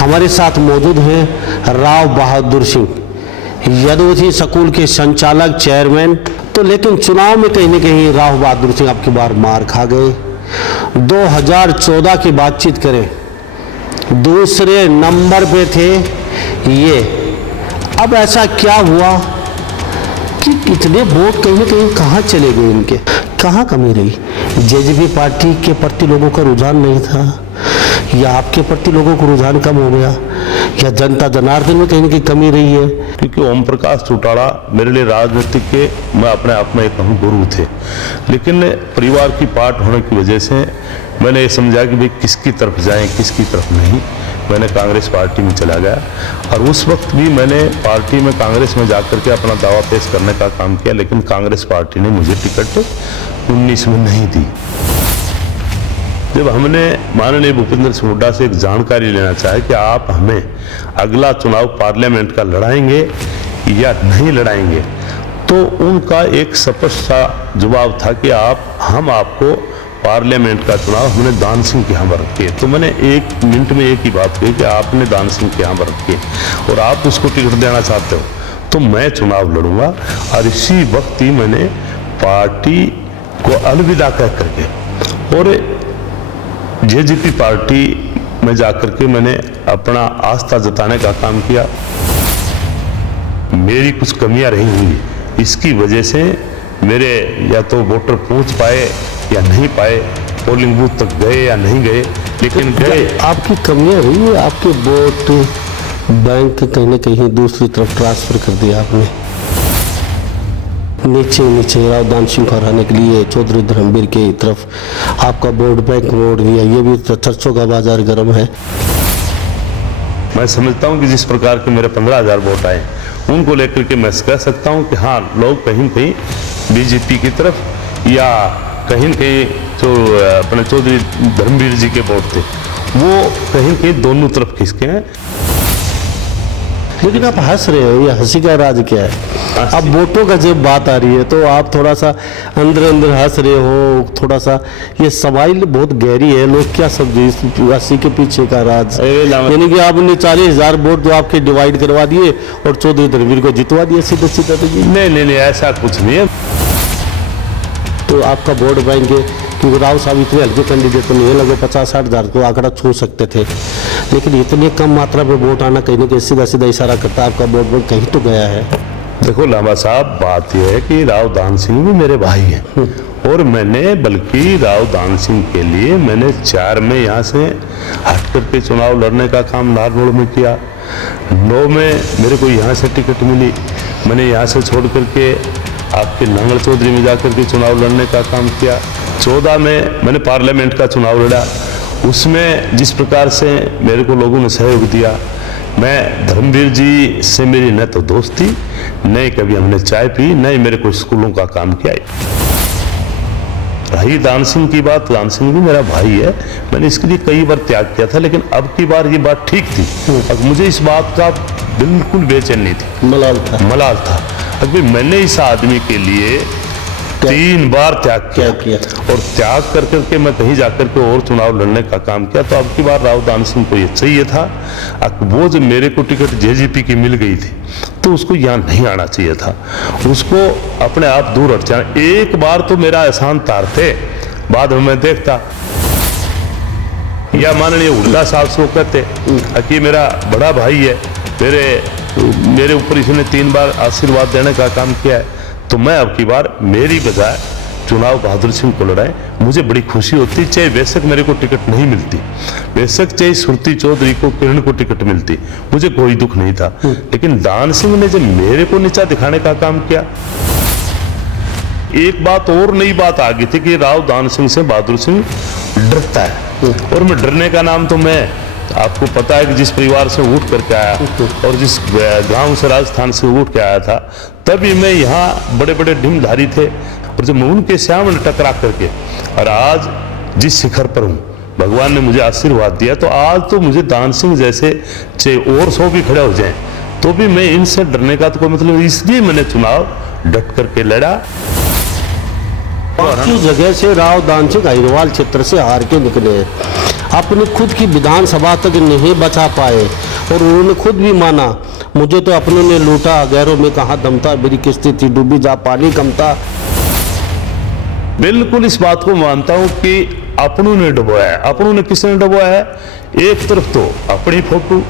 हमारे साथ मौजूद हैं राव बहादुर सिंह, यदुवंशी स्कूल के संचालक चेयरमैन। तो लेकिन चुनाव में कहीं न कहीं राव बहादुर सिंह आपकी बार मार खा गए। 2014 की बातचीत करें, दूसरे नंबर पे थे ये। अब ऐसा क्या हुआ कि इतने वोट कहीं न कहीं कहाँ चले गए इनके, कहाँ कमी रही? जेजेपी पार्टी के प्रति लोगों का रुझान नहीं था, या आपके प्रति लोगों को रुझान कम हो गया, या जनता जनार्दन में कहीं न कहीं कमी रही है? क्योंकि ओम प्रकाश चौटाला मेरे लिए राजनीतिक के मैं अपने आप में एक गुरु थे, लेकिन परिवार की पार्ट होने की वजह से मैंने ये समझा कि भाई किसकी तरफ जाएं किसकी तरफ नहीं। मैंने कांग्रेस पार्टी में चला गया और उस वक्त भी मैंने पार्टी में कांग्रेस में जाकर के अपना दावा पेश करने का काम किया, लेकिन कांग्रेस पार्टी ने मुझे टिकट 19 में नहीं दी। जब हमने माननीय भूपेंद्र सिंह हुड्डा से एक जानकारी लेना चाहे कि आप हमें अगला चुनाव पार्लियामेंट का लड़ाएंगे या नहीं लड़ाएंगे, तो उनका एक स्पष्ट सा जवाब था कि हम आपको पार्लियामेंट का चुनाव हमने दान सिंह के यहाँ रखे। तो मैंने 1 मिनट में एक ही बात कही कि आपने दान सिंह के यहाँ रखे और आप उसको टिकट देना चाहते हो तो मैं चुनाव लड़ूंगा। और इसी वक्त ही मैंने पार्टी को अलविदा कह करके और जेजेपी पार्टी में जाकर के मैंने अपना आस्था जताने का काम किया। मेरी कुछ कमियां रही होंगी, इसकी वजह से मेरे या तो वोटर पहुंच पाए या नहीं पाए, पोलिंग बूथ तक गए या नहीं गए, लेकिन गए। आपकी कमियां रही है, आपके वोट बैंक कहीं न कहीं दूसरी तरफ ट्रांसफर कर दिया आपने। नीचे राव दान सिंह को हराने के लिए चौधरी धर्मवीर की तरफ आपका वोट बैंक मोड़ दिया, ये भी चर्चों का बाजार गर्म है। मैं समझता हूं कि जिस प्रकार के मेरे 15,000 वोट आए उनको लेकर के मैं कह सकता हूं कि हाँ, लोग कहीं न कहीं बीजेपी की तरफ या कहीं न कहीं जो अपने चौधरी धर्मवीर जी के वोट थे वो कहीं न कहीं दोनों तरफ खिसके हैं। लेकिन आप हंस रहे हो, ये हंसी का राज क्या है? अब वोटों का जब बात आ रही है तो आप थोड़ा सा अंदर हंस रहे हो, थोड़ा सा ये सवाल बहुत गहरी है। लोग क्या समझे इस हंसी के पीछे का राज? यानी कि आपने 40,000 वोट जो आपके डिवाइड करवा दिए और चौधरी धर्मवीर को जितवा दिया सीधा। नहीं, ऐसा कुछ नहीं है। तो आपका वोट बैंक है, क्योंकि राव साहब इतने हल्के कैंडिडेट तो नहीं है, लगभग 50-60 हज़ार को आंकड़ा छू सकते थे, लेकिन इतने कम मात्रा में वोट आना कहीं ना कहीं सीधा इशारा करता है आपका वोट बैंक कहीं तो गया है। देखो लांबा साहब, बात यह है कि राव दान सिंह भी मेरे भाई हैं और मैंने बल्कि राव दान सिंह के लिए मैंने 4 में यहाँ से हट करके चुनाव लड़ने का काम नारनौल में किया। 9 में मेरे को यहाँ से टिकट मिली, मैंने यहाँ से छोड़ करके आपके नांगल चौधरी में जाकर के चुनाव लड़ने का काम किया। 14 में मैंने पार्लियामेंट का चुनाव लड़ा, उसमें जिस प्रकार से मेरे को लोगों ने सहयोग दिया, मैं धर्मवीर जी से मेरी न तो दोस्ती, न कभी हमने चाय पी, न ही मेरे को स्कूलों का काम किया। रही दान सिंह की बात, दान सिंह भी मेरा भाई है, मैंने इसके लिए कई बार त्याग किया था, लेकिन अब की बार ये बात ठीक थी। अब मुझे इस बात का बिल्कुल बेचैनी थी, मलाल था। अभी मैंने इस आदमी के लिए 3 बार त्याग किया और त्याग कर करके मैं कहीं जाकर के और चुनाव लड़ने का काम किया। तो अब की बार राव दान सिंह को ये चाहिए था, वो जब मेरे को टिकट जेजेपी की मिल गई थी तो उसको यहाँ नहीं आना चाहिए था, उसको अपने आप दूर हट जाना। एक बार तो मेरा एहसान तारते, बाद में मैं देखता या माननीय हुड्डा साहब से वो कहते कि मेरा बड़ा भाई है, मेरे ऊपर इसने 3 बार आशीर्वाद देने का काम किया है, तो मैं अब की बार मेरी बजाय चुनाव बहादुर सिंह को लड़ाए, मुझे बड़ी खुशी होती। चाहे बेशक मेरे को टिकट नहीं मिलती, बेशक चाहे सुरती चौधरी को, किरण को टिकट मिलती, मुझे कोई दुख नहीं था, लेकिन दान सिंह ने जब मेरे को नीचा दिखाने का काम किया। एक बात और नई बात आ गई थी कि राव दान सिंह से बहादुर सिंह डरता है, और मैं डरने का नाम तो मैं आपको पता है कि जिस परिवार से उठ करके आया और जिस गांव से राजस्थान से उठ के आया था, तभी मैं यहाँ बड़े बड़े ढीमधारी थे, और जब मैं उनके सामने टकरा करके और आज जिस शिखर पर हूँ, भगवान ने मुझे आशीर्वाद दिया, तो आज तो मुझे दान सिंह जैसे चाहे और 100 भी खड़े हो जाएं तो भी मैं इनसे डरने का तो कोई मतलब, इसलिए मैंने चुनाव डट करके लड़ा। की जगह से राव दान सिंह अहिरवाल क्षेत्र से हार के निकले, अपनी खुद की विधानसभा तक नहीं बचा पाए और उन्होंने खुद भी माना, मुझे तो अपनों ने लूटा, गैरों में कहाँ दम था, मेरी किस्ती थी डूबी जा पानी कम था। बिल्कुल इस बात को मानता हूं कि अपनों ने डुबोया है। अपनों ने किसने डुबोया है? एक तरफ तो अपनी फोटो,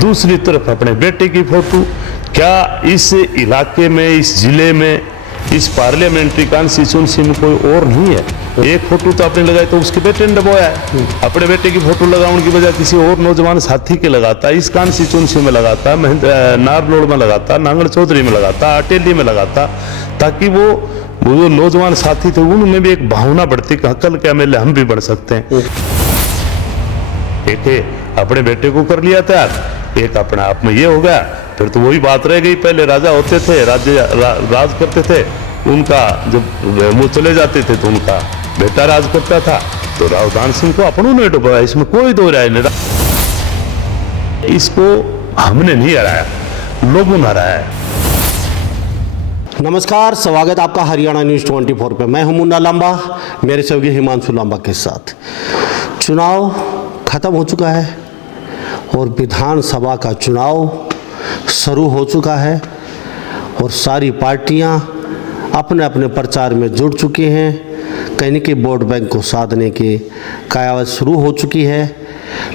दूसरी तरफ अपने बेटे की फोटो। क्या इस इलाके में, इस जिले में, इस पार्लियामेंट्री कॉन्स्टिट्यूंसी में कोई और नहीं है? एक फोटो तो आपने लगाई तो उसके बेटे ने डुबोया है। अपने बेटे की फोटो लगाने की बजाय किसी और नौजवान साथी के लगाता, इस कॉन्स्टिट्यूंसी में लगाता, नारनौल में लगाता, नांगल चौधरी में लगाता, अटेली में लगाता, ताकि वो जो नौजवान साथी थे उनमें भी एक भावना बढ़ती कि कल के एमएलए हम भी बन सकते हैं। एक अपने बेटे को कर लिया तैयार, एक अपने आप में ये हो गया। फिर तो वही बात रह गई, पहले राजा होते थे, राज करते थे, उनका जब वो चले जाते थे तो उनका बेटा राज करता था। तो राव दान सिंह को अपनों ने डुबाया, इसमें कोई दो राय नहीं। इसको हमने नहीं हराया, लोगों ने हराया है। नमस्कार, स्वागत आपका हरियाणा न्यूज़ 24 पे। मैं हूं मुन्ना लांबा, मेरे सहयोगी हिमांशु लांबा के साथ। चुनाव खत्म हो चुका है और विधानसभा का चुनाव शुरू हो चुका है और सारी पार्टियां अपने अपने प्रचार में जुट चुकी हैं। कहीं कि वोट बैंक को साधने की कयावत शुरू हो चुकी है।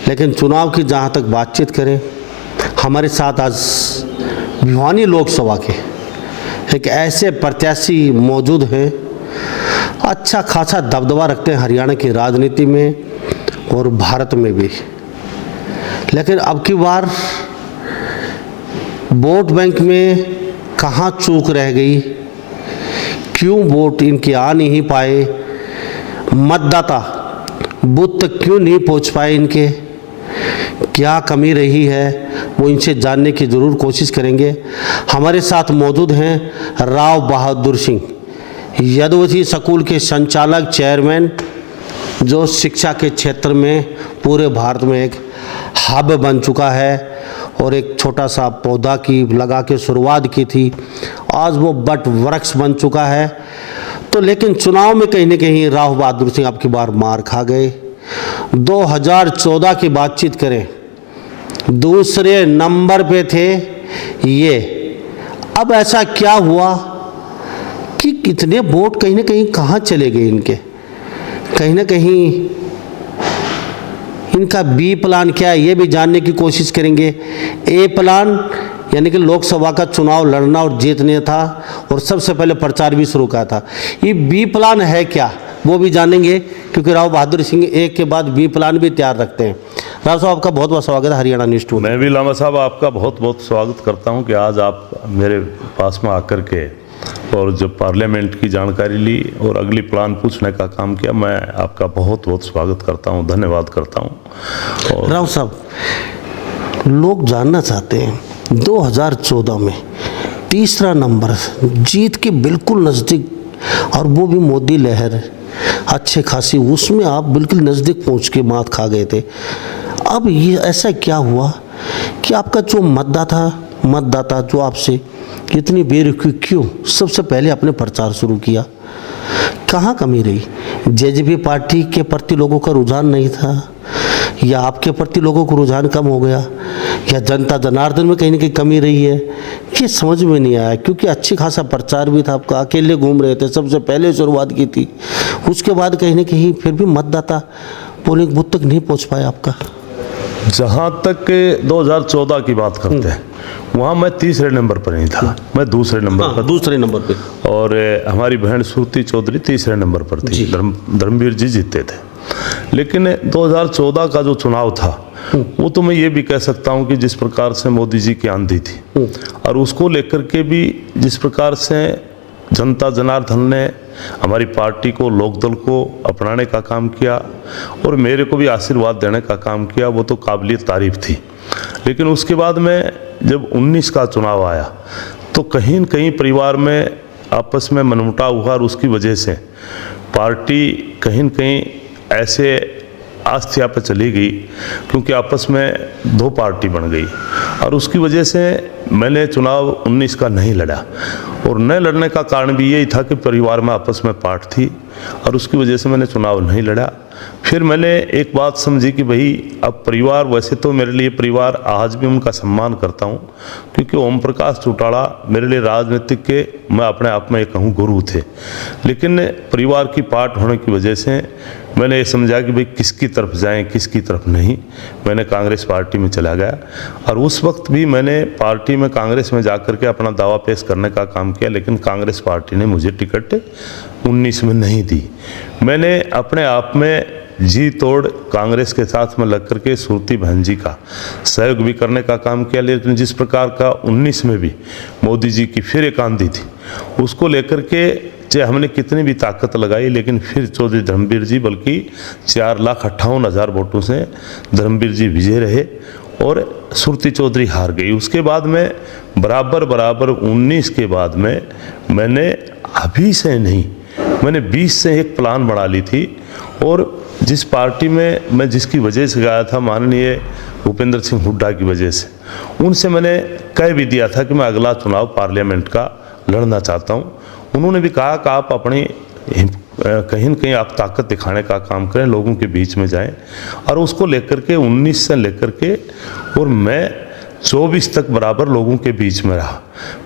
लेकिन चुनाव की जहां तक बातचीत करें, हमारे साथ आज भिवानी लोकसभा के एक ऐसे प्रत्याशी मौजूद हैं, अच्छा खासा दबदबा रखते हैं हरियाणा की राजनीति में और भारत में भी। लेकिन अब की बार वोट बैंक में कहाँ चूक रह गई, क्यों वोट इनके आ नहीं पाए, मतदाता बूथ तक क्यों नहीं पहुँच पाए, इनके क्या कमी रही है, वो इनसे जानने की ज़रूर कोशिश करेंगे। हमारे साथ मौजूद हैं राव बहादुर सिंह, यदुवंशी स्कूल के संचालक, चेयरमैन, जो शिक्षा के क्षेत्र में पूरे भारत में एक हब बन चुका है और एक छोटा सा पौधा की लगा के शुरुआत की थी, आज वो बट वृक्ष बन चुका है। तो लेकिन चुनाव में कहीं न कहीं राव बहादुर सिंह अब की बार मार खा गए। 2014 की बातचीत करें, दूसरे नंबर पे थे ये। अब ऐसा क्या हुआ कि कितने वोट कहीं ना कहीं कहाँ चले गए इनके? कहीं ना कहीं इनका बी प्लान क्या है, ये भी जानने की कोशिश करेंगे। ए प्लान यानी कि लोकसभा का चुनाव लड़ना और जीतने था और सबसे पहले प्रचार भी शुरू किया था। ये बी प्लान है क्या, वो भी जानेंगे, क्योंकि राव बहादुर सिंह एक के बाद बी प्लान भी तैयार रखते हैं। राव साहब, आपका बहुत बहुत स्वागत है हरियाणा न्यूज़ 24। मैं भी लामा साहब आपका बहुत बहुत स्वागत करता हूं कि आज आप मेरे पास में आकर के और जब पार्लियामेंट की जानकारी ली और अगली प्लान पूछने का काम किया, मैं आपका बहुत बहुत स्वागत करता हूं, धन्यवाद करता हूं। और राव साहब, लोग जानना चाहते हैं 2014 में तीसरा नंबर जीत के बिल्कुल नज़दीक, और वो भी मोदी लहर अच्छे खासी, उसमें आप बिल्कुल नज़दीक पहुंच के मात खा गए थे। अब ये ऐसा क्या हुआ कि आपका जो मतदाता जो आपसे इतनी बेरुखी क्यों सबसे पहले आपने प्रचार शुरू किया? कहाँ कमी रही? जेजेपी पार्टी के प्रति लोगों का रुझान नहीं था, या आपके प्रति लोगों को रुझान कम हो गया, या जनता जनार्दन में कहीं ना कहीं कमी रही है? ये समझ में नहीं आया, क्योंकि अच्छी खासा प्रचार भी था आपका, अकेले घूम रहे थे, सबसे पहले शुरुआत की थी, उसके बाद कहीं ना कहीं फिर भी मतदाता पोलिंग बूथ तक नहीं पहुंच पाया आपका। जहां तक 2014 की बात करते हैं, वहाँ मैं तीसरे नंबर पर नहीं था, मैं दूसरे नंबर पर, दूसरे नंबर पे, और हमारी बहन सुरती चौधरी तीसरे नंबर पर थी। धर्मवीर जी जीते थे। लेकिन 2014 का जो चुनाव था, वो तो मैं ये भी कह सकता हूँ कि जिस प्रकार से मोदी जी की आंधी थी और उसको लेकर के भी जिस प्रकार से जनता जनार्दन ने हमारी पार्टी को, लोकदल को अपनाने का काम किया और मेरे को भी आशीर्वाद देने का काम किया, वो तो काबिल तारीफ थी। लेकिन उसके बाद में जब 19 का चुनाव आया तो कहीं न कहीं परिवार में आपस में मनमुटाव हुआ और उसकी वजह से पार्टी कहीं न कहीं ऐसे आस्था पर चली गई, क्योंकि आपस में दो पार्टी बन गई और उसकी वजह से मैंने चुनाव 19 का नहीं लड़ा। और न लड़ने का कारण भी यही था कि परिवार में आपस में पाट थी और उसकी वजह से मैंने चुनाव नहीं लड़ा। फिर मैंने एक बात समझी कि भाई अब परिवार, वैसे तो मेरे लिए परिवार आज भी उनका सम्मान करता हूँ, क्योंकि ओम प्रकाश चौटाला मेरे लिए राजनीतिक के, मैं अपने आप में कहूँ, गुरु थे। लेकिन परिवार की पाट होने की वजह से मैंने ये समझा कि भाई किसकी तरफ जाएं, किसकी तरफ नहीं। मैंने कांग्रेस पार्टी में चला गया और उस वक्त भी मैंने पार्टी में, कांग्रेस में जाकर के अपना दावा पेश करने का काम किया, लेकिन कांग्रेस पार्टी ने मुझे टिकट 19 में नहीं दी। मैंने अपने आप में जी तोड़ कांग्रेस के साथ में लग करके सुरती बहन जी का सहयोग भी करने का काम किया। लेकिन जिस प्रकार का 19 में भी मोदी जी की फिर एक आंधी थी, उसको लेकर के चाहे हमने कितनी भी ताकत लगाई, लेकिन फिर चौधरी धर्मवीर जी, बल्कि 4,58,000 वोटों से धर्मवीर जी विजय रहे और सुरती चौधरी हार गई। उसके बाद में बराबर 19 के बाद में मैंने अभी से नहीं, मैंने 20 से एक प्लान बना ली थी। और जिस पार्टी में मैं जिसकी वजह से गया था, माननीय भूपेंद्र सिंह हुड्डा की वजह से, उनसे मैंने कह भी दिया था कि मैं अगला चुनाव पार्लियामेंट का लड़ना चाहता हूं। उन्होंने भी कहा कि आप अपनी कहीं न कहीं आप ताकत दिखाने का काम करें, लोगों के बीच में जाएं। और उसको लेकर के 19 से लेकर के और मैं 24 तक बराबर लोगों के बीच में रहा।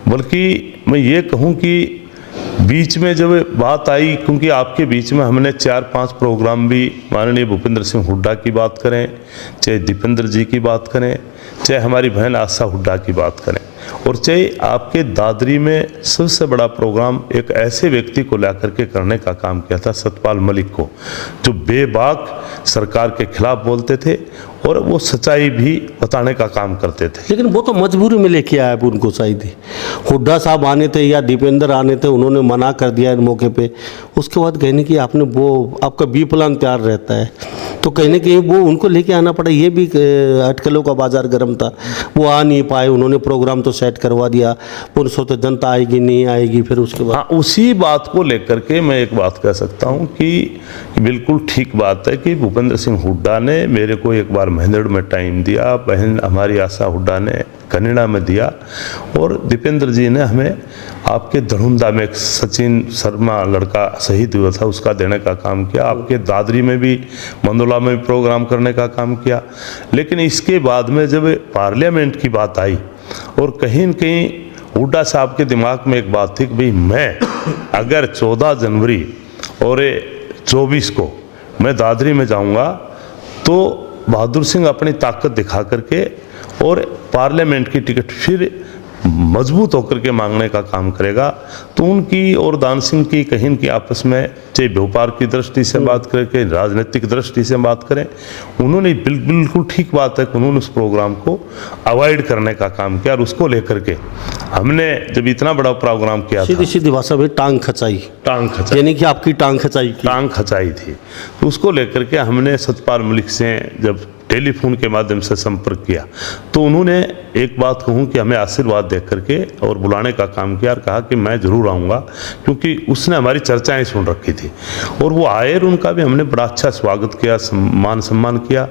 बल्कि मैं ये कहूँ कि बीच में जब बात आई, क्योंकि आपके बीच में हमने 4-5 प्रोग्राम भी, माननीय भूपेंद्र सिंह हुड्डा की बात करें, चाहे दीपेंद्र जी की बात करें, चाहे हमारी बहन आशा हुड्डा की बात करें, और चाहे आपके दादरी में सबसे बड़ा प्रोग्राम एक ऐसे व्यक्ति को लेकर के करने का काम किया था, सतपाल मलिक को, जो बेबाक सरकार के खिलाफ बोलते थे और वो सच्चाई भी बताने का काम करते थे। लेकिन वो तो मजबूरी में लेके आया उनको, शायद ही हुड्डा साहब आने थे या दीपेंद्र आने थे, उन्होंने मना कर दिया इन मौके पे। उसके बाद कहने की आपने वो, आपका बी प्लान तैयार रहता है, तो कहने की वो उनको लेके आना पड़ा। ये भी अटकलों का बाजार गर्म था, वो आ नहीं पाए। उन्होंने प्रोग्राम तो सेट करवा दिया, पुनः सोचते जनता आएगी नहीं आएगी। फिर उसके बाद, हाँ, उसी बात को लेकर के मैं एक बात कह सकता हूँ कि बिल्कुल ठीक बात है कि भूपेंद्र सिंह हुड्डा ने मेरे को एक बार महेंद्र में टाइम दिया, बहन हमारी आशा हुड्डा ने कनिड़ा में दिया, और दीपेंद्र जी ने हमें आपके धड़ुंदा में एक सचिन शर्मा लड़का शहीद हुआ था, उसका देने का काम किया। आपके दादरी में भी, मंदोला में भी प्रोग्राम करने का काम किया। लेकिन इसके बाद में जब पार्लियामेंट की बात आई और कहीं न कहीं हुड्डा साहब के दिमाग में एक बात थी कि भाई मैं अगर 14 जनवरी और 24 को मैं दादरी में जाऊंगा तो बहादुर सिंह अपनी ताकत दिखा करके और पार्लियामेंट की टिकट फिर मजबूत होकर के मांगने का काम करेगा। तो उनकी और दान सिंह की कहीं की आपस में, चाहे व्यापार की दृष्टि से बात करें, कि राजनीतिक दृष्टि से बात करें, उन्होंने बिल्कुल ठीक बात है कि उन्होंने उस प्रोग्राम को अवॉइड करने का काम किया। और उसको लेकर के हमने जब इतना बड़ा प्रोग्राम किया, सीधी भाषा में टांग खचाई, यानी कि आपकी टांग खचाई थी। तो उसको लेकर के हमने सतपाल मलिक से जब टेलीफोन के माध्यम से संपर्क किया, तो उन्होंने एक बात कहूँ कि हमें आशीर्वाद दे करके और बुलाने का काम किया और कहा कि मैं ज़रूर आऊँगा, क्योंकि उसने हमारी चर्चाएं सुन रखी थी। और वो आए और उनका भी हमने बड़ा अच्छा स्वागत किया, मान सम्मान किया।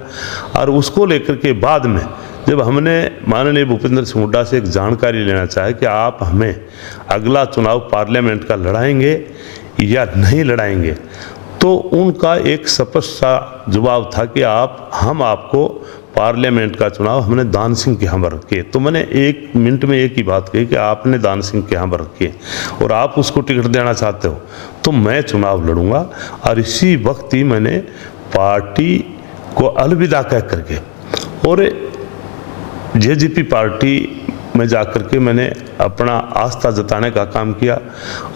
और उसको लेकर के बाद में जब हमने माननीय भूपेंद्र सिंह हुड्डा से एक जानकारी लेना चाहे कि आप हमें अगला चुनाव पार्लियामेंट का लड़ाएंगे या नहीं लड़ाएंगे, तो उनका एक स्पष्ट सा जवाब था कि हम आपको पार्लियामेंट का चुनाव हमने दान सिंह के यहाँ रखे। तो मैंने 1 मिनट में एक ही बात कही कि आपने दान सिंह के यहाँ रखे और आप उसको टिकट देना चाहते हो तो मैं चुनाव लड़ूंगा। और इसी वक्त ही मैंने पार्टी को अलविदा कह करके और जेजेपी पार्टी में जाकर के मैंने अपना आस्था जताने का काम किया।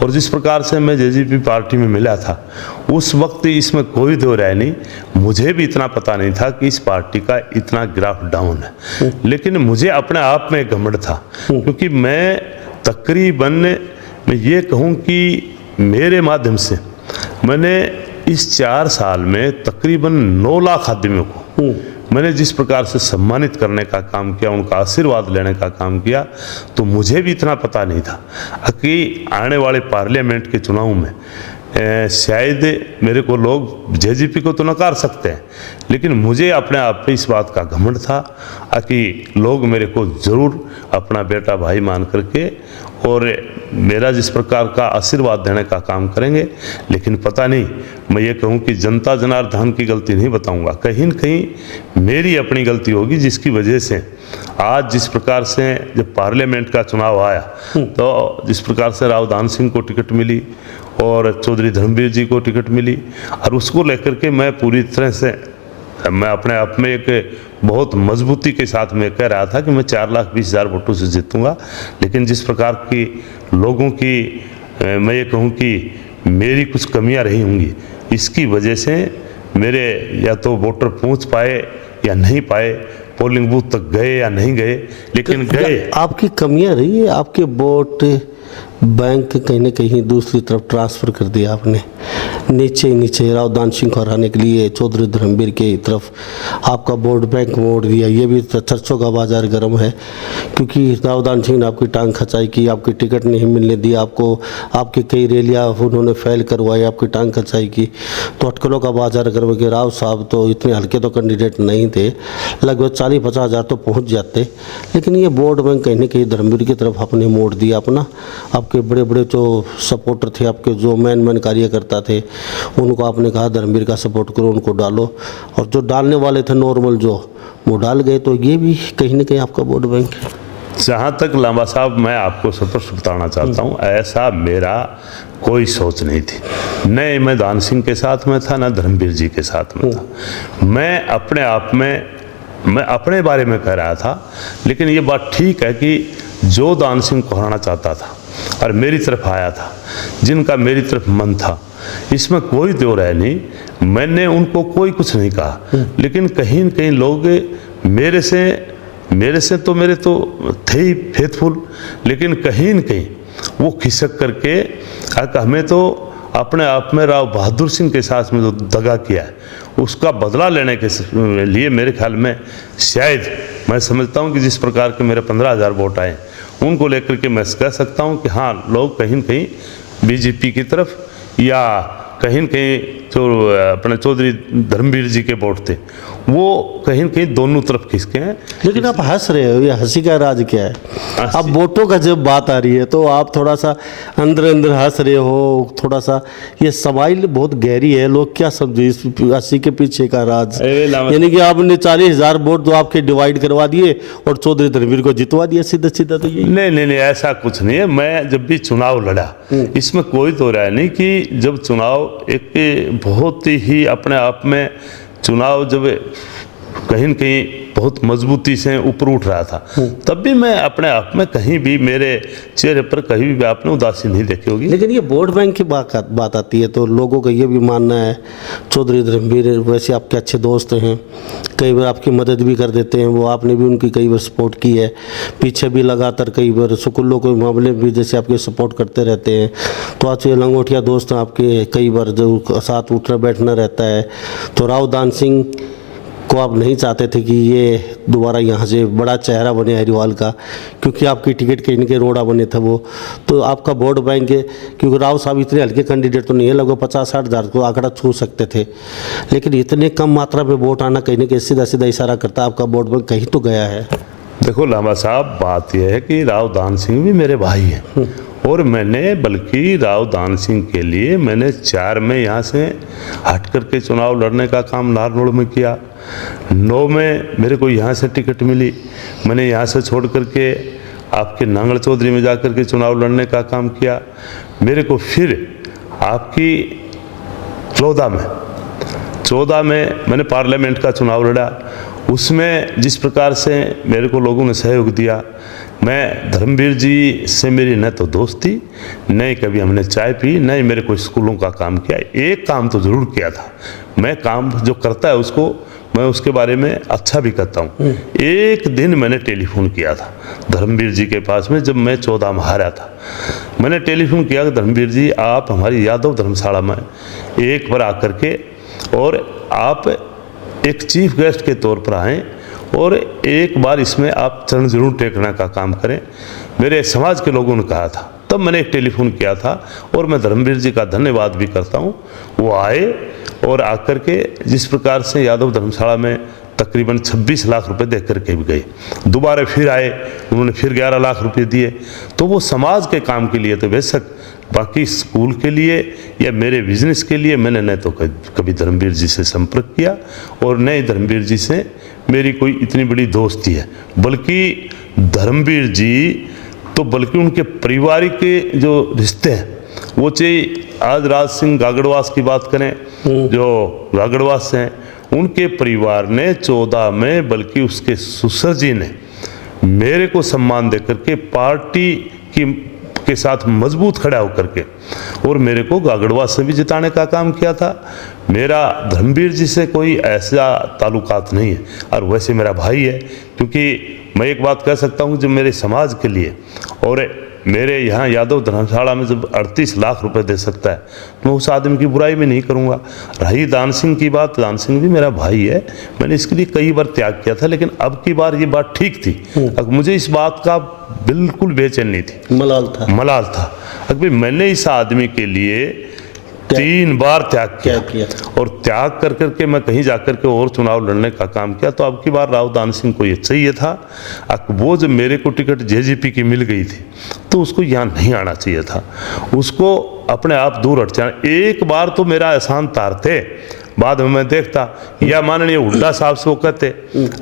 और जिस प्रकार से मैं जेजेपी पार्टी में मिला था, उस वक्त इसमें कोई दो राय नहीं, मुझे भी इतना पता नहीं था कि इस पार्टी का इतना ग्राफ डाउन है। लेकिन मुझे अपने आप में घमंड था, क्योंकि मैं तकरीबन, मैं ये कहूँ कि मेरे माध्यम से मैंने इस 4 साल में तकरीबन 9 लाख आदमियों को मैंने जिस प्रकार से सम्मानित करने का काम किया, उनका आशीर्वाद लेने का काम किया, तो मुझे भी इतना पता नहीं था कि आने वाले पार्लियामेंट के चुनाव में शायद मेरे को लोग जेजेपी को तो नकार सकते हैं, लेकिन मुझे अपने आप पे इस बात का घमंड था कि लोग मेरे को ज़रूर अपना बेटा भाई मान करके और मेरा जिस प्रकार का आशीर्वाद देने का काम करेंगे। लेकिन पता नहीं, मैं ये कहूँ कि जनता जनार्दन की गलती नहीं बताऊँगा, कहीं न कहीं मेरी अपनी गलती होगी, जिसकी वजह से आज जिस प्रकार से जब पार्लियामेंट का चुनाव आया तो जिस प्रकार से राव दान सिंह को टिकट मिली और चौधरी धर्मवीर जी को टिकट मिली, और उसको लेकर के मैं पूरी तरह से मैं अपने आप में एक बहुत मजबूती के साथ मैं कह रहा था कि मैं 4,20,000 वोटों से जीतूंगा। लेकिन जिस प्रकार की लोगों की मैं ये कहूँ कि मेरी कुछ कमियां रही होंगी, इसकी वजह से मेरे या तो वोटर पहुंच पाए या नहीं पाए, पोलिंग बूथ तक गए या नहीं गए, लेकिन गए। आपकी कमियां रही है, आपके वोट बैंक कहीं ना कहीं दूसरी तरफ ट्रांसफ़र कर दिया आपने, नीचे राव दान सिंह को हराने के लिए चौधरी धर्मवीर की तरफ आपका वोट बैंक मोड़ दिया। ये भी चर्चों का बाजार गर्म है, क्योंकि राव दान सिंह ने आपकी टांग खचाई की, आपकी टिकट नहीं मिलने दी आपको, आपकी कई रैलियाँ उन्होंने फैल करवाई, आपकी टांग खचाई की। तो अटकलों का बाजार गर्म है कि राव साहब तो इतने हल्के तो कैंडिडेट नहीं थे, लगभग 40-50 हज़ार तो पहुँच जाते, लेकिन ये वोट बैंक कहीं ना कहीं धर्मवीर की तरफ आपने मोड़ दिया अपना। आपके बड़े बड़े जो सपोर्टर थे, आपके जो मैन कार्यकर्ता थे, उनको आपने कहा धर्मवीर का सपोर्ट करो, उनको डालो, और जो डालने वाले थे नॉर्मल जो, वो डाल गए। तो ये भी कहीं ना कहीं आपका वोट बैंक है। जहाँ तक लांबा साहब मैं आपको स्पष्ट बताना चाहता हूँ, ऐसा मेरा कोई सोच नहीं थी। न मैं दान सिंह के साथ में था, न धर्मवीर जी के साथ में था। मैं अपने आप में मैं अपने बारे में कह रहा था। लेकिन ये बात ठीक है कि जो दान सिंह को हराना चाहता था और मेरी तरफ आया था, जिनका मेरी तरफ मन था, इसमें कोई दो राय नहीं, मैंने उनको कोई कुछ नहीं कहा। लेकिन कहीं न कहीं लोग मेरे से तो मेरे तो थे ही फेथफुल, लेकिन कहीं न कहीं वो खिसक करके हमें तो अपने आप में राव बहादुर सिंह के साथ में जो दगा किया है, उसका बदला लेने के लिए मेरे ख्याल में शायद मैं समझता हूँ कि जिस प्रकार के मेरे 15,000 वोट आए, उनको लेकर के मैं कह सकता हूँ कि हाँ, लोग कहीं न कहीं बीजेपी की तरफ या कहीं न कहीं जो अपने चौधरी धर्मवीर जी के वोट थे, वो कहीं न कहीं दोनों तरफ खिसके हैं। लेकिन आप हंस रहे हो, ये हंसी का राज क्या है? अब वोटों का जब बात आ रही है तो आप थोड़ा सा अंदर अंदर हंस रहे हो, थोड़ा सा ये समाइल बहुत गहरी है। लोग क्या समझे इस हंसी के पीछे का राज? यानी कि आपने 40,000 वोट तो आपके डिवाइड करवा दिए और चौधरी धर्मवीर को जितवा दिया सीधा सीधा। तो ये नहीं, ऐसा कुछ नहीं है। मैं जब भी चुनाव लड़ा, इसमें कोई तो राय नहीं कि जब चुनाव एक बहुत ही अपने आप में चुनाव जब कहीं न कहीं बहुत मजबूती से ऊपर उठ रहा था, तब भी मैं अपने आप में कहीं भी मेरे चेहरे पर कहीं भी आपने उदासी नहीं देखी होगी। लेकिन ये वोट बैंक की बात आती है तो लोगों का ये भी मानना है, चौधरी धर्मवीर वैसे आपके अच्छे दोस्त हैं, कई बार आपकी मदद भी कर देते हैं, वो आपने भी उनकी कई बार सपोर्ट की है, पीछे भी लगातार कई बार स्कूलों के मामले में भी जैसे आपके सपोर्ट करते रहते हैं। तो आज ये लंगोटिया दोस्त हैं आपके, कई बार जो साथ उठना बैठना रहता है। तो राव दान सिंह को आप नहीं चाहते थे कि ये दोबारा यहाँ से बड़ा चेहरा बने हरिवाल का, क्योंकि आपकी टिकट कहीं के रोड़ा बने था वो, तो आपका वोट बैंक है। क्योंकि राव साहब इतने हल्के कैंडिडेट तो नहीं है, लगभग 50-60 हज़ार को आंकड़ा छू सकते थे, लेकिन इतने कम मात्रा में वोट आना कहीं ना कहीं सीधा सीधा इशारा करता है आपका वोट बैंक कहीं तो गया है। देखो लांबा साहब, बात यह है कि राव दान सिंह भी मेरे भाई हैं, और मैंने बल्कि राव दान सिंह के लिए मैंने 4 में यहाँ से हट करके चुनाव लड़ने का काम नारनौल में किया। 9 में मेरे को यहाँ से टिकट मिली, मैंने यहाँ से छोड़ करके आपके नांगल चौधरी में जाकर के चुनाव लड़ने का काम किया। मेरे को फिर आपकी 14 में मैंने पार्लियामेंट का चुनाव लड़ा। उसमें जिस प्रकार से मेरे को लोगों ने सहयोग दिया, मैं धर्मवीर जी से मेरी न तो दोस्ती, न ही कभी हमने चाय पी, न ही मेरे को स्कूलों का काम किया। एक काम तो ज़रूर किया था, मैं काम जो करता है उसको मैं उसके बारे में अच्छा भी करता हूँ। एक दिन मैंने टेलीफोन किया था धर्मवीर जी के पास में, जब मैं 14 में हारा था। मैंने टेलीफोन किया कि धर्मवीर जी, आप हमारी यादव धर्मशाला में एक बार आकर के और आप एक चीफ गेस्ट के तौर पर आएँ और एक बार इसमें आप चरण जरूर टेकने का काम करें। मेरे समाज के लोगों ने कहा था तब मैंने एक टेलीफोन किया था और मैं धर्मवीर जी का धन्यवाद भी करता हूँ। वो आए और आकर के जिस प्रकार से यादव धर्मशाला में तकरीबन 26 लाख रुपए दे करके भी गए, दोबारा फिर आए, उन्होंने फिर 11 लाख रुपए दिए। तो वो समाज के काम के लिए, तो बेशक बाकी स्कूल के लिए या मेरे बिजनेस के लिए मैंने न तो कभी धर्मवीर जी से संपर्क किया और न ही धर्मवीर जी से मेरी कोई इतनी बड़ी दोस्ती है। बल्कि धर्मवीर जी तो बल्कि उनके पारिवारिक के जो रिश्ते हैं वो चाहे आज राज सिंह गागड़वास की बात करें, जो गागड़वास हैं, उनके परिवार ने 14 में बल्कि उसके ससुर जी ने मेरे को सम्मान देकर के पार्टी के साथ मजबूत खड़ा होकर के और मेरे को गागड़वास से भी जिताने का काम किया था। मेरा धर्मवीर जी से कोई ऐसा ताल्लुकात नहीं है और वैसे मेरा भाई है, क्योंकि मैं एक बात कह सकता हूँ जो मेरे समाज के लिए और मेरे यहाँ यादव धर्मशाला में जब 38 लाख रुपए दे सकता है तो मैं उस आदमी की बुराई भी नहीं करूँगा। रही दान सिंह की बात, दान सिंह भी मेरा भाई है, मैंने इसके लिए कई बार त्याग किया था, लेकिन अब की बार ये बात ठीक थी। अब मुझे इस बात का बिल्कुल बेचैनी थी, मलाल था। अब मैंने इस आदमी के लिए 3 बार त्याग किया और त्याग कर करके मैं कहीं जाकर के और चुनाव लड़ने का काम किया। तो अब की बार राव दान सिंह को ये चाहिए था, वो जब मेरे को टिकट जेजेपी की मिल गई थी तो उसको यहाँ नहीं आना चाहिए था, उसको अपने आप दूर हट जाना। एक बार तो मेरा एहसान तारते, बाद में मैं देखता, या माननीय हुड्डा साहब से वो कहते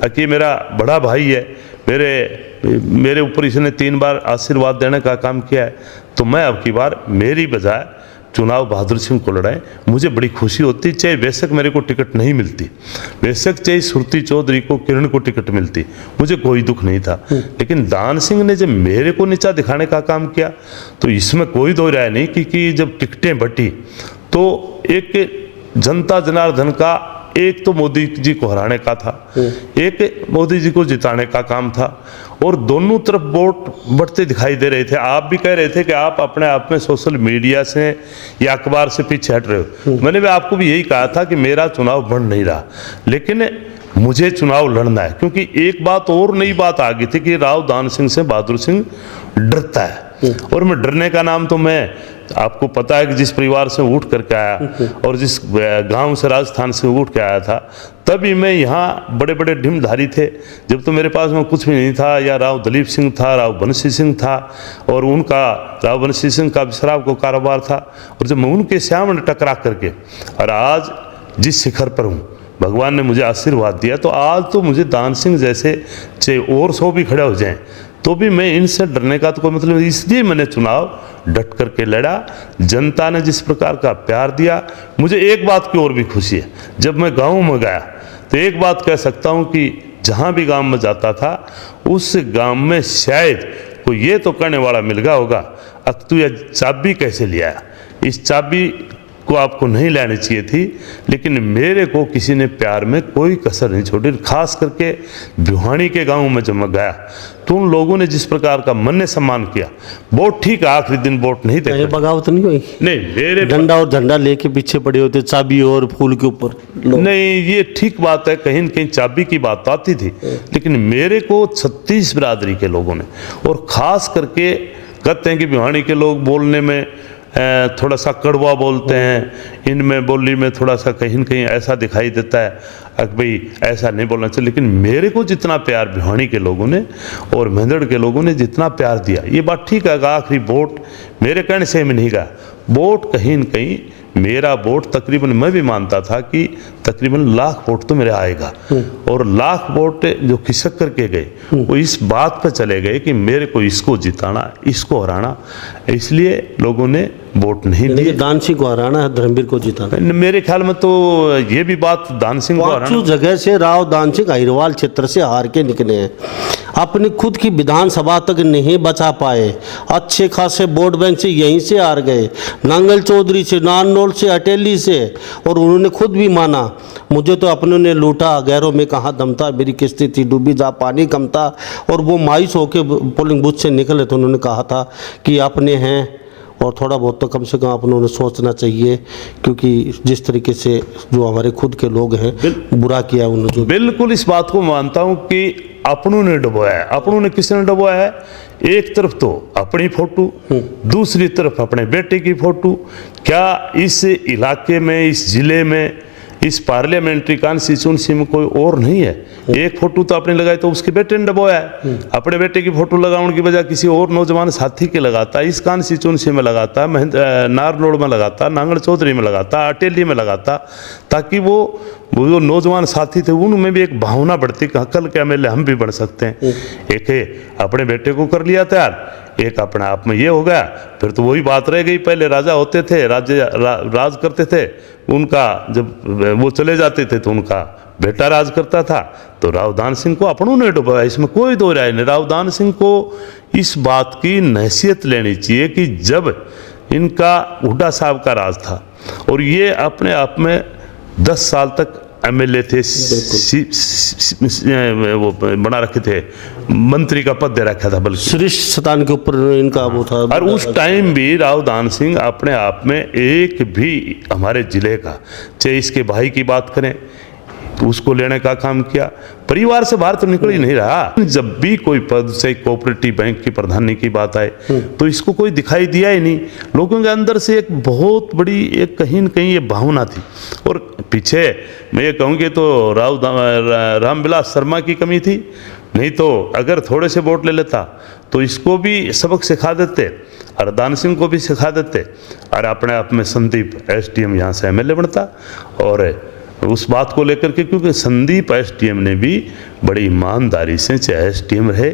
कि मेरा बड़ा भाई है, मेरे ऊपर इसने 3 बार आशीर्वाद देने का काम किया है, तो मैं अब की बार मेरी बजाय चुनाव बहादुर सिंह को लड़ाए, मुझे बड़ी खुशी होती। चाहे बेशक मेरे को टिकट नहीं मिलती, बेशक चाहे सुरती चौधरी को, किरण को टिकट मिलती, मुझे कोई दुख नहीं था। लेकिन दान सिंह ने जब मेरे को नीचा दिखाने का काम किया तो इसमें कोई दो राय नहीं कि जब टिकटें बटी तो एक जनता जनार्दन का, एक तो मोदी जी को हराने का था, एक मोदी जी को जिताने का काम था, और दोनों तरफ वोट बढ़ते दिखाई दे रहे थे। आप भी कह रहे थे कि आप अपने आप में सोशल मीडिया से या अखबार से पीछे हट रहे हो। मैंने भी आपको भी यही कहा था कि मेरा चुनाव बढ़ नहीं रहा, लेकिन मुझे चुनाव लड़ना है, क्योंकि एक बात और नई बात आ गई थी कि राव दान सिंह से बहादुर सिंह डरता है। और मैं डरने का नाम तो मैं, आपको पता है कि जिस परिवार से उठ करके आया और जिस गांव से, राजस्थान से उठ के आया था, तभी मैं यहाँ बड़े बड़े ढिमधारी थे, जब तो मेरे पास में कुछ भी नहीं था। या राव दलीप सिंह था, राव बंसी सिंह था, और उनका राव बंसी सिंह का शराब को कारोबार था, और जब मैं उनके सामने टकरा करके और आज जिस शिखर पर हूँ, भगवान ने मुझे आशीर्वाद दिया, तो आज तो मुझे दान सिंह जैसे चाहे और 100 भी खड़े हो जाएं तो भी मैं इनसे डरने का तो कोई मतलब नहीं। इसलिए मैंने चुनाव डट करके लड़ा। जनता ने जिस प्रकार का प्यार दिया, मुझे एक बात की और भी खुशी है, जब मैं गाँव में गया तो एक बात कह सकता हूँ कि जहाँ भी गाँव में जाता था उस गाँव में शायद कोई ये तो कहने वाला मिल गया होगा, अब तू यह चाबी कैसे ले आया, इस चाबी को आपको नहीं लेनी चाहिए थी। लेकिन मेरे को किसी ने प्यार में कोई कसर नहीं छोड़ी। खास करके भिवानी के गांव में जब मैं गया तो उन लोगों ने जिस प्रकार का मन ने सम्मान किया, वोट ठीक है, आखिरी दिन वोट नहीं थे, बगावत नहीं हुई, नहीं, मेरे डंडा और झंडा लेके पीछे पड़े होते, चाबी और फूल के ऊपर। नहीं, ये ठीक बात है, कहीं न कहीं चाबी की बात आती थी, लेकिन मेरे को 36 बिरादरी के लोगों ने, और खास करके कहते हैं कि भिवानी के लोग बोलने में थोड़ा सा कड़वा बोलते हैं, इनमें बोली में थोड़ा सा कहीं न कहीं ऐसा दिखाई देता है कि भाई ऐसा नहीं बोलना चाहिए। लेकिन मेरे को जितना प्यार भिवानी के लोगों ने और मेंदड़ के लोगों ने जितना प्यार दिया, ये बात ठीक है, आखिरी वोट मेरे कहने से में नहीं गया, वोट कहीं न कहीं मेरा वोट तकरीबन, मैं भी मानता था कि तकरीबन 1 लाख वोट तो मेरे आएगा, और 1 लाख वोट जो खिसक करके गए वो इस बात पर चले गए कि मेरे को इसको जिताना, इसको हराना, इसलिए लोगों ने वोट नहीं दिए। दान सिंह को हराना है, धर्मवीर को जिताना। मेरे ख्याल में तो ये भी बात दान सिंह को हराना, जगह से राव दान सिंह अहिरवाल क्षेत्र से हार के निकले हैं, अपनी खुद की विधानसभा तक नहीं बचा पाए, अच्छे खासे वोट बैंक से यहीं से हार गए, नांगल चौधरी से, नारनौल से, अटेली से, और उन्होंने खुद भी माना मुझे तो अपनों ने लूटा, गैरों में कहाँ दम था, मेरी किस्ती थी डूबी, जहाँ पानी कम था। और वो मायूस होकर पोलिंग बूथ से निकले तो उन्होंने कहा था कि अपने हैं और थोड़ा बहुत तो कम से कम अपन उन्हें सोचना चाहिए, क्योंकि जिस तरीके से जो हमारे खुद के लोग हैं बुरा किया उन्होंने जो। बिल्कुल इस बात को मानता हूं कि अपनों ने डुबोया है। अपनों ने किसने डुबोया है? एक तरफ तो अपनी फोटो, दूसरी तरफ अपने बेटे की फोटो। क्या इस इलाके में, इस जिले में, इस पार्लियामेंट्री कॉन्स्टिट्यूंसी में कोई और नहीं है? एक फोटो तो आपने लगाई तो उसके बेटे ने डबोया है। अपने बेटे की फोटो लगाने की बजाय किसी और नौजवान साथी के लगाता, इस कॉन्स्टिट्यूंसी में लगाता, नारनौल में लगाता, नांगल चौधरी में लगाता, अटेली में लगाता, ताकि वो जो नौजवान साथी थे उनमें भी एक भावना बढ़ती कि कल के एमएलए हम भी बन सकते हैं। एक है अपने बेटे को कर लिया तैयार, एक अपने आप में ये हो गया। फिर तो वही बात रह गई, पहले राजा होते थे, राज करते थे, उनका जब वो चले जाते थे तो उनका बेटा राज करता था। तो राव दान सिंह को अपनों ने डुबाया, इसमें कोई दो राय नहीं। राव दान सिंह को इस बात की नहसियत लेनी चाहिए कि जब इनका हुड्डा साहब का राज था और ये अपने आप में 10 साल तक एमएलए थे, वो बना रखे थे, मंत्री का पद दे रखा था, बल्कि श्रेष्ठ सतान के ऊपर इनका वो था। और उस टाइम भी राव दान सिंह अपने आप में एक भी हमारे जिले का, चाहे इसके भाई की बात करें तो उसको लेने का काम किया, परिवार से बाहर तो निकल ही नहीं रहा। जब भी कोई पद से कोऑपरेटिव बैंक की प्रधानी की बात आए तो इसको कोई दिखाई दिया ही नहीं। लोगों के अंदर से एक बहुत बड़ी एक कहीं न कहीं ये भावना थी। और पीछे मैं ये कहूँगी तो रामविलास शर्मा की कमी थी, नहीं तो अगर थोड़े से वोट ले लेता तो इसको भी सबक सिखा देते और दान सिंह को भी सिखा देते और अपने आप में संदीप एसडीएम यहाँ से एमएलए बनता। और उस बात को लेकर के, क्योंकि संदीप एसडीएम ने भी बड़ी ईमानदारी से चाहे एसडीएम रहे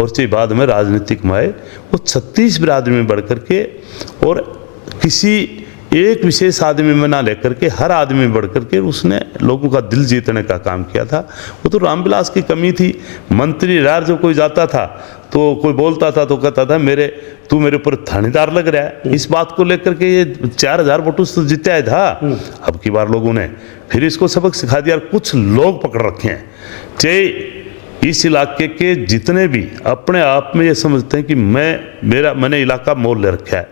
और चाहे बाद में राजनीतिक में आए, वो 36 बिरादरी में बढ़ कर के और किसी एक विशेष आदमी में ना लेकर के हर आदमी में बढ़ कर के उसने लोगों का दिल जीतने का काम किया था। वो तो रामविलास की कमी थी। मंत्री रार जो कोई जाता था तो कोई बोलता था तो कहता था तू मेरे ऊपर थानेदार लग रहा है। इस बात को लेकर के ये 4000 वोटों से जीता था। अब की बार लोगों ने फिर इसको सबक सिखा दिया। कुछ लोग पकड़ रखे हैं, चाहे इस इलाके के जितने भी अपने आप में ये समझते हैं कि मैंने इलाका मोल ले रखा है,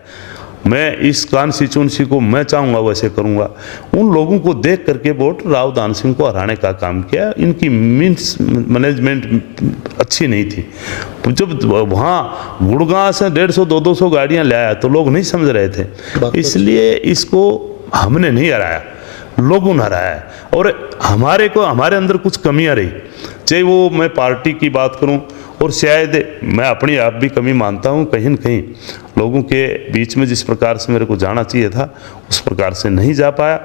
मैं इस कॉन्स्टिट्यूंसी को मैं चाहूँगा वैसे करूँगा, उन लोगों को देख करके वोट राव दान सिंह को हराने का काम किया। इनकी मीन्स मैनेजमेंट अच्छी नहीं थी। जब वहाँ गुड़गांव से 150-200 गाड़ियाँ ले आया तो लोग नहीं समझ रहे थे, इसलिए इसको हमने नहीं हराया, लोगों ने हराया। और हमारे अंदर कुछ कमियाँ रही, चाहे वो मैं पार्टी की बात करूं और शायद मैं अपनी आप भी कमी मानता हूं, कहीं न कहीं लोगों के बीच में जिस प्रकार से मेरे को जाना चाहिए था उस प्रकार से नहीं जा पाया।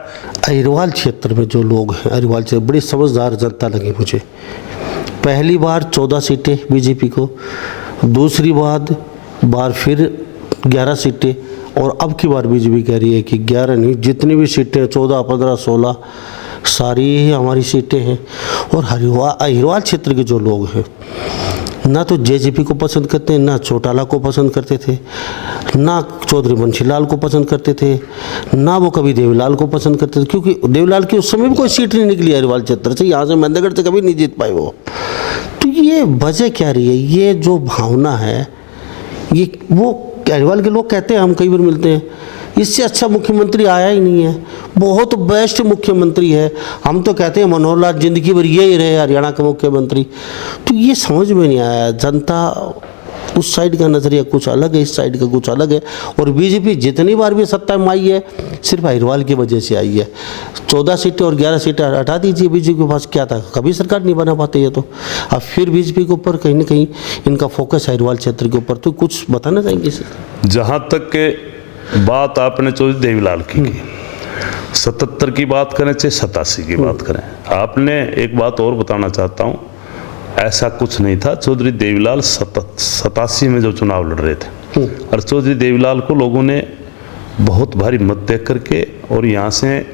अहिरवाल क्षेत्र में जो लोग हैं, अहिरवाल क्षेत्र बड़ी समझदार जनता लगी मुझे। पहली बार 14 सीटें बीजेपी को, दूसरी बार फिर 11 सीटें, और अब की बार बीजेपी कह रही है कि 11 नहीं, जितनी भी सीटें 14, 15, 16 सारी ही हमारी सीटें हैं। और अहिरवाल क्षेत्र के जो लोग हैं ना तो जेजेपी को पसंद करते हैं, ना चौटाला को पसंद करते थे, ना चौधरी बंशीलाल को पसंद करते थे, ना वो कभी देवीलाल को पसंद करते थे, क्योंकि देवीलाल की उस समय भी कोई सीट नहीं निकली अहिरवाल क्षेत्र से, यहाँ से महेंद्रगढ़ से कभी नहीं जीत पाए वो। तो ये वजह क्या रही है? ये जो भावना है, ये वो अहिरवाल के लोग कहते हैं, हम कई बार मिलते हैं, इससे अच्छा मुख्यमंत्री आया ही नहीं है, बहुत बेस्ट मुख्यमंत्री है। हम तो कहते हैं मनोहर लाल जिंदगी भर यही रहे हरियाणा के मुख्यमंत्री। तो ये समझ में नहीं आया, जनता उस साइड का नज़रिया कुछ अलग है, इस साइड का कुछ अलग है। और बीजेपी जितनी बार भी सत्ता में आई है सिर्फ अहिरवाल की वजह से आई है। 14 सीटें और 11 सीटें हटा दीजिए, बीजेपी के पास क्या था, कभी सरकार नहीं बना पाते ये तो। अब फिर बीजेपी के ऊपर कहीं ना कहीं इनका फोकस अहिरवाल क्षेत्र के ऊपर, तो कुछ बताना चाहेंगे सर? जहाँ तक के बात आपने चौधरी देवीलाल की 77 की बात करें चाहे 87 की बात करें, आपने एक बात और बताना चाहता हूँ, ऐसा कुछ नहीं था। चौधरी देवीलाल 87 में जो चुनाव लड़ रहे थे और चौधरी देवीलाल को लोगों ने बहुत भारी मत दे करके, और यहाँ से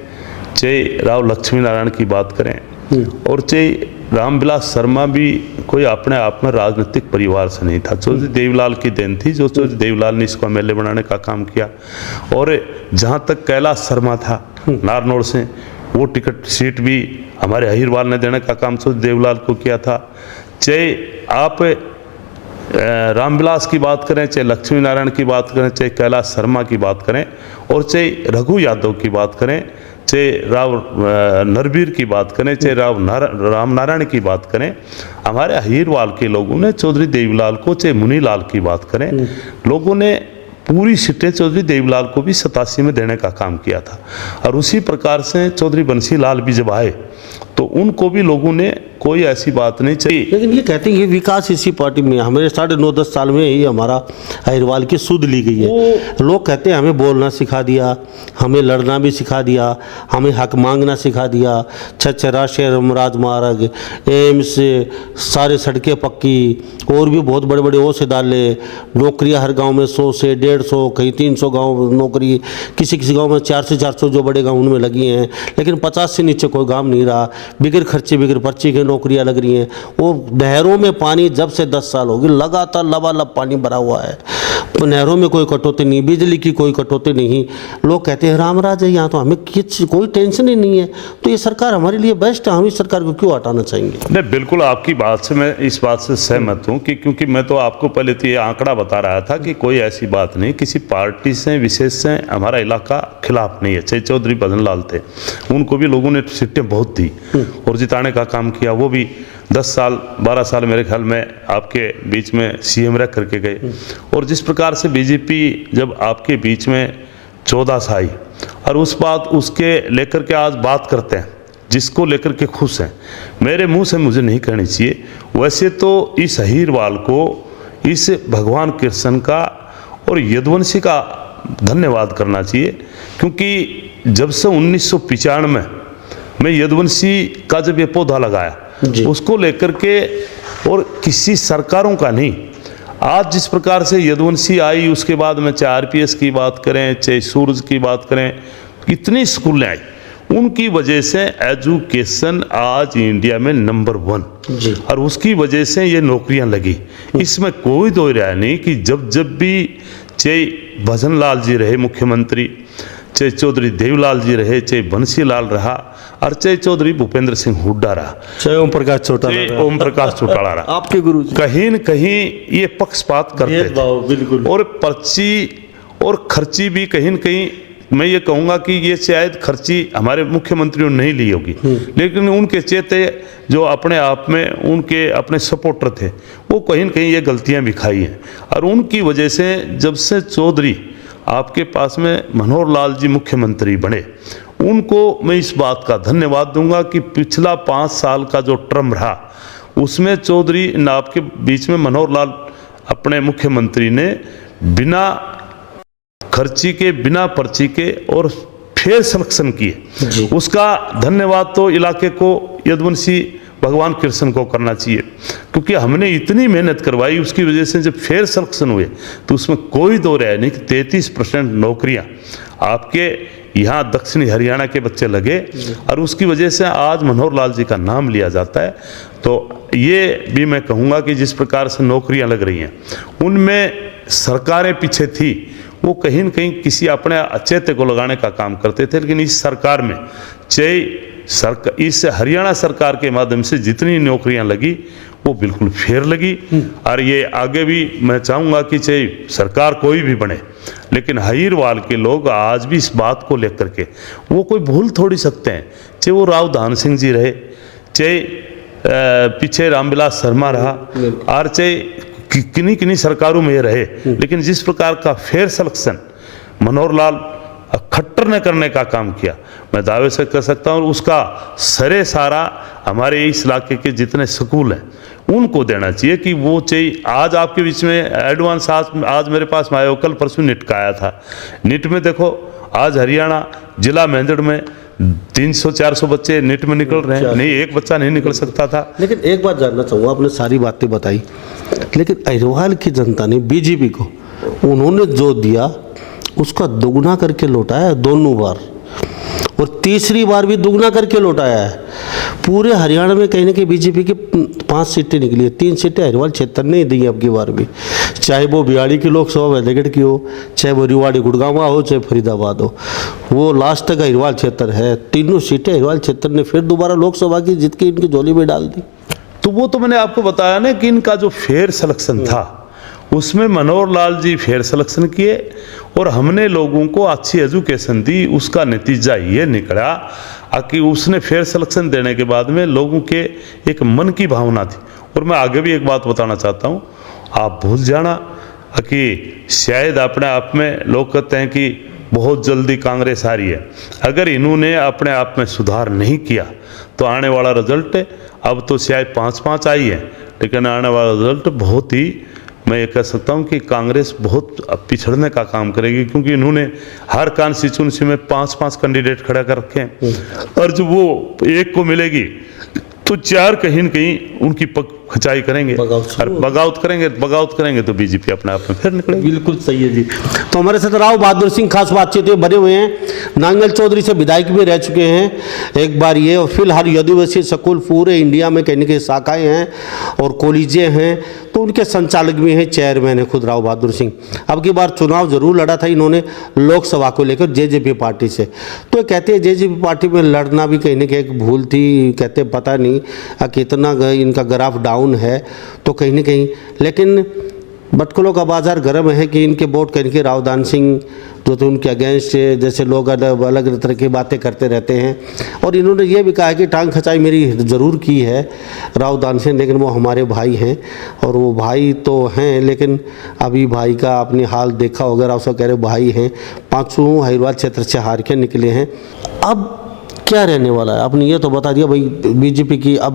चाहे राव लक्ष्मी नारायण की बात करें और चाहे रामविलास शर्मा भी कोई अपने आप में राजनीतिक परिवार से नहीं था। चौधरी देवीलाल की देन थी, जो चौधरी देवीलाल ने इसको एमएलए बनाने का काम किया। और जहाँ तक कैलाश शर्मा था नारनौल से, वो टिकट सीट भी हमारे अहिरवाल ने देने का काम चौधरी देवीलाल को किया था। चाहे आप रामविलास की बात करें, चाहे लक्ष्मी नारायण की बात करें, चाहे कैलाश शर्मा की बात करें, और चाहे रघु यादव की बात करें, चाहे राव नरवीर की बात करें, चाहे राम नारायण की बात करें, हमारे अहीरवाल के लोगों ने चौधरी देवीलाल को, चाहे मुनीलाल की बात करें, लोगों ने पूरी सीटें चौधरी देवीलाल को भी 87 में देने का काम किया था। और उसी प्रकार से चौधरी बंसी लाल भी जब आए तो उनको भी लोगों ने कोई ऐसी बात नहीं चाहिए। लेकिन ये कहते हैं ये विकास इसी पार्टी में है, हमारे 9.5-10 साल में ही हमारा अहिरवाल की सुध ली गई है। लोग कहते हैं हमें बोलना सिखा दिया, हमें लड़ना भी सिखा दिया, हमें हक मांगना सिखा दिया, 6 राष्ट्रीय राजमार्ग, एम्स, सारे सड़कें पक्की, और भी बहुत बड़े बड़े औषधालय, नौकरियां हर गांव में 100 से 150, कहीं 300 गांव नौकरी, किसी किसी गांव में 400 से 400 जो बड़े गांव उनमें लगी हैं, लेकिन 50 से नीचे कोई गांव नहीं रहा। बिगर खर्चे बिगर पर्ची के नौकरियां लग रही हैं। वो नहरों में पानी जब से 10 साल हो गए लगातार लबालब पानी भरा हुआ है, तो नहरों में कोई कटौती नहीं, बिजली की कोई कटौती नहीं। लोग कहते हैं रामराज है यहाँ, तो हमें कोई टेंशन ही नहीं है। तो ये सरकार हमारे लिए बेस्ट है, हम इस सरकार को क्यों हटाना चाहेंगे? नहीं, बिल्कुल आपकी बात से मैं इस बात से सहमत हूँ कि क्योंकि मैं तो आपको पहले तो ये आंकड़ा बता रहा था कि कोई ऐसी बात नहीं, किसी पार्टी से विशेष से हमारा इलाका खिलाफ नहीं है। चाहे चौधरी भजन लाल थे, उनको भी लोगों ने सीटें बहुत दी और जिताने का काम किया। वो भी 10 साल 12 साल मेरे ख्याल में आपके बीच में सीएम रह करके गए। और जिस प्रकार से बीजेपी जब आपके बीच में 14 से आई और उस बात उसके लेकर के आज बात करते हैं, जिसको लेकर के खुश हैं, मेरे मुंह से मुझे नहीं कहनी चाहिए। वैसे तो इस अहीरवाल को, इस भगवान कृष्ण का और यदुवंशी का धन्यवाद करना चाहिए, क्योंकि जब से 1995 में मैं यदुवंशी का जब ये पौधा लगाया उसको लेकर के, और किसी सरकारों का नहीं, आज जिस प्रकार से यदुवंशी आई उसके बाद में चाहे आरपीएस की बात करें, चाहे सूरज की बात करें, कितनी स्कूलें आई, उनकी वजह से एजुकेशन आज इंडिया में नंबर 1 और उसकी वजह से ये नौकरियां लगी। इसमें कोई दो राय नहीं कि जब भी चाहे भजन लाल जी रहे मुख्यमंत्री, चाहे चौधरी देवीलाल जी रहे, चाहे बंसी लाल रहा, और चाहे चौधरी भूपेंद्र सिंह हुड्डा रहा, चाहे ओम प्रकाश चौटाला रहा, आपके गुरु कहीं न कहीं ये पक्षपात करते थे। बिल्कुल। और पर्ची और खर्ची भी कहीं न कहीं, मैं ये कहूँगा कि ये शायद खर्ची हमारे मुख्यमंत्रियों ने नहीं ली होगी, लेकिन उनके चेते जो अपने आप में उनके अपने सपोर्टर थे, वो कहीं न कहीं ये गलतियाँ भी खाई हैं। और उनकी वजह से जब से चौधरी आपके पास में मनोहर लाल जी मुख्यमंत्री बने, उनको मैं इस बात का धन्यवाद दूंगा कि पिछला 5 साल का जो टर्म रहा उसमें चौधरी आपके बीच में मनोहर लाल अपने मुख्यमंत्री ने बिना खर्ची के, बिना पर्ची के और फेयर सिलेक्शन किए, उसका धन्यवाद तो इलाके को यदुवंशी भगवान कृष्ण को करना चाहिए, क्योंकि हमने इतनी मेहनत करवाई, उसकी वजह से जब फेयर सिलेक्शन हुए तो उसमें कोई दो राय नहीं कि 33% नौकरियां आपके यहाँ दक्षिणी हरियाणा के बच्चे लगे, और उसकी वजह से आज मनोहर लाल जी का नाम लिया जाता है। तो ये भी मैं कहूँगा कि जिस प्रकार से नौकरियां लग रही हैं उनमें सरकारें पीछे थी, वो कहीं न कहीं किसी अपने अचेते को लगाने का काम करते थे, लेकिन इस सरकार में चाहे इस हरियाणा सरकार के माध्यम से जितनी नौकरियां लगी वो बिल्कुल फेयर लगी। और ये आगे भी मैं चाहूँगा कि चाहे सरकार कोई भी बने, लेकिन अहीरवाल के लोग आज भी इस बात को लेकर के वो कोई भूल थोड़ी सकते हैं, चाहे वो राव धान सिंह जी रहे, चाहे पीछे रामविलास शर्मा रहा, और चाहे किन्हीं किन्हीं सरकारों में ये रहे, लेकिन जिस प्रकार का फेयर सिलेक्शन मनोहर लाल खट्टर ने करने का काम किया, मैं दावे से कर सकता हूँ। उसका सरे सारा हमारे इस इलाके के जितने स्कूल हैं उनको देना चाहिए कि वो चाहिए। आज आपके बीच में एडवांस आज मेरे पास में आया, कल परसों निट का आया था। निट में देखो आज हरियाणा जिला मेंदड़ में 300-400 बच्चे निट में निकल रहे हैं, नहीं एक बच्चा नहीं निकल सकता था। लेकिन एक बात जानना चाहूँगा, आपने सारी बातें बताई, लेकिन अहिरवाल की जनता ने बीजेपी को उन्होंने जो दिया उसका दुगना करके लौटाया है 2 बार, और तीसरी बार भी दुगना करके लौटाया है। पूरे हरियाणा में कहीं ना कहीं बीजेपी की 5 सीटें निकली है, 3 सीटें अहिरवाल क्षेत्र ने ही दी अब की बार भी, चाहे वो भिवाड़ी की लोकसभा वैदगढ़ की हो, चाहे वो रिवाड़ी गुड़गांवा हो, चाहे फरीदाबाद हो, वो लास्ट तक अहिरवाल क्षेत्र है। तीनों सीटें अहिरवाल क्षेत्र ने फिर दोबारा लोकसभा की जीत के इनकी झोली में डाल दी। तो वो तो मैंने आपको बताया ना कि इनका जो फेयर सिलेक्शन था उसमें मनोहर लाल जी फेयर सिलेक्शन किए और हमने लोगों को अच्छी एजुकेशन दी। उसका नतीजा ये निकला कि उसने फेयर सिलेक्शन देने के बाद में लोगों के एक मन की भावना थी। और मैं आगे भी एक बात बताना चाहता हूँ, आप भूल जाना कि शायद अपने आप में लोग कहते हैं कि बहुत जल्दी कांग्रेस आ रही है। अगर इन्होंने अपने आप में सुधार नहीं किया तो आने वाला रिजल्ट, अब तो शायद 5-5 आई है, लेकिन आने वाला रिजल्ट बहुत ही, मैं ये कह सकता हूँ कि कांग्रेस बहुत पिछड़ने का काम करेगी, क्योंकि इन्होंने हर कॉन्स्टिट्यूंसी में 5-5 कैंडिडेट खड़ा कर रखे हैं और जब वो एक को मिलेगी तो 4 कहीं न कहीं उनकी खचाई करेंगे और बगावत करेंगे तो बीजेपी अपने आप में फिर निकलेगी। बिल्कुल सही है जी। तो हमारे साथ राव बहादुर सिंह खास बातचीत में बने हुए हैं, नांगल चौधरी से विधायक भी रह चुके हैं एक बार ये, और फिलहाल यूनिवर्सिटी स्कूल पूरे इंडिया में कहीं न कहीं शाखाएँ हैं और कॉलेजें हैं, तो उनके संचालक भी हैं, चेयरमैन है खुद राव बहादुर सिंह। अब की बार चुनाव जरूर लड़ा था इन्होंने लोकसभा को लेकर जेजेपी पार्टी से, तो कहते हैं जेजेपी पार्टी में लड़ना भी कहीं न कहीं एक भूल थी, कहते पता नहीं कितना इनका ग्राफ डाउन है, तो कहीं न कहीं, लेकिन भटकलों का बाजार गर्म है कि इनके वोट कहीं के रावदान सिंह जो तो उनके अगेंस्ट, जैसे लोग अलग अलग तरह की बातें करते रहते हैं। और इन्होंने ये भी कहा है कि टांग खचाई मेरी ज़रूर की है रावदान सिंह, लेकिन वो हमारे भाई हैं, और वो भाई तो हैं, लेकिन अभी भाई का अपनी हाल देखा होगा, राव साहब कह रहे भाई हैं, 5 हरिद्वार क्षेत्र से हार के निकले हैं। अब क्या रहने वाला है, आपने ये तो बता दिया भाई बीजेपी की, अब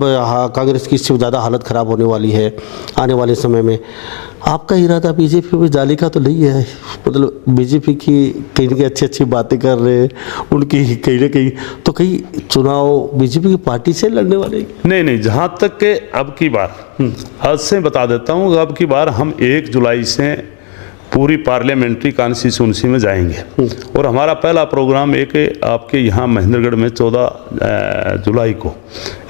कांग्रेस की इससे ज़्यादा हालत ख़राब होने वाली है आने वाले समय में। आपका इरादा बीजेपी में जाने का तो नहीं है, मतलब बीजेपी की कहीं ना कहीं अच्छी अच्छी बातें कर रहे हैं, उनकी कहीं ना कहीं, तो कहीं चुनाव बीजेपी की पार्टी से लड़ने वाले? नहीं, जहाँ तक के अब की बार आज से बता देता हूँ, अब की बार हम 1 जुलाई से पूरी पार्लियामेंट्री कॉन्स्टिट्यूंसी में जाएंगे और हमारा पहला प्रोग्राम एक आपके यहाँ महेंद्रगढ़ में 14 जुलाई को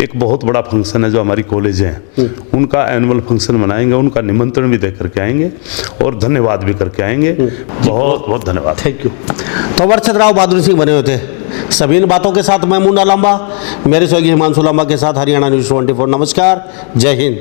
एक बहुत बड़ा फंक्शन है जो हमारी कॉलेज हैं उनका एनुअल फंक्शन मनाएंगे, उनका निमंत्रण भी दे करके आएंगे और धन्यवाद भी करके आएंगे। बहुत बहुत धन्यवाद, थैंक यू। तो वर्षद राव बहादुर सिंह बने हुए थे। सभी इन बातों के साथ मैं मुन्ना लांबा, मेरे सहयोगी हिमांशु लांबा के साथ हरियाणा न्यूज़ 24। नमस्कार, जय हिंद।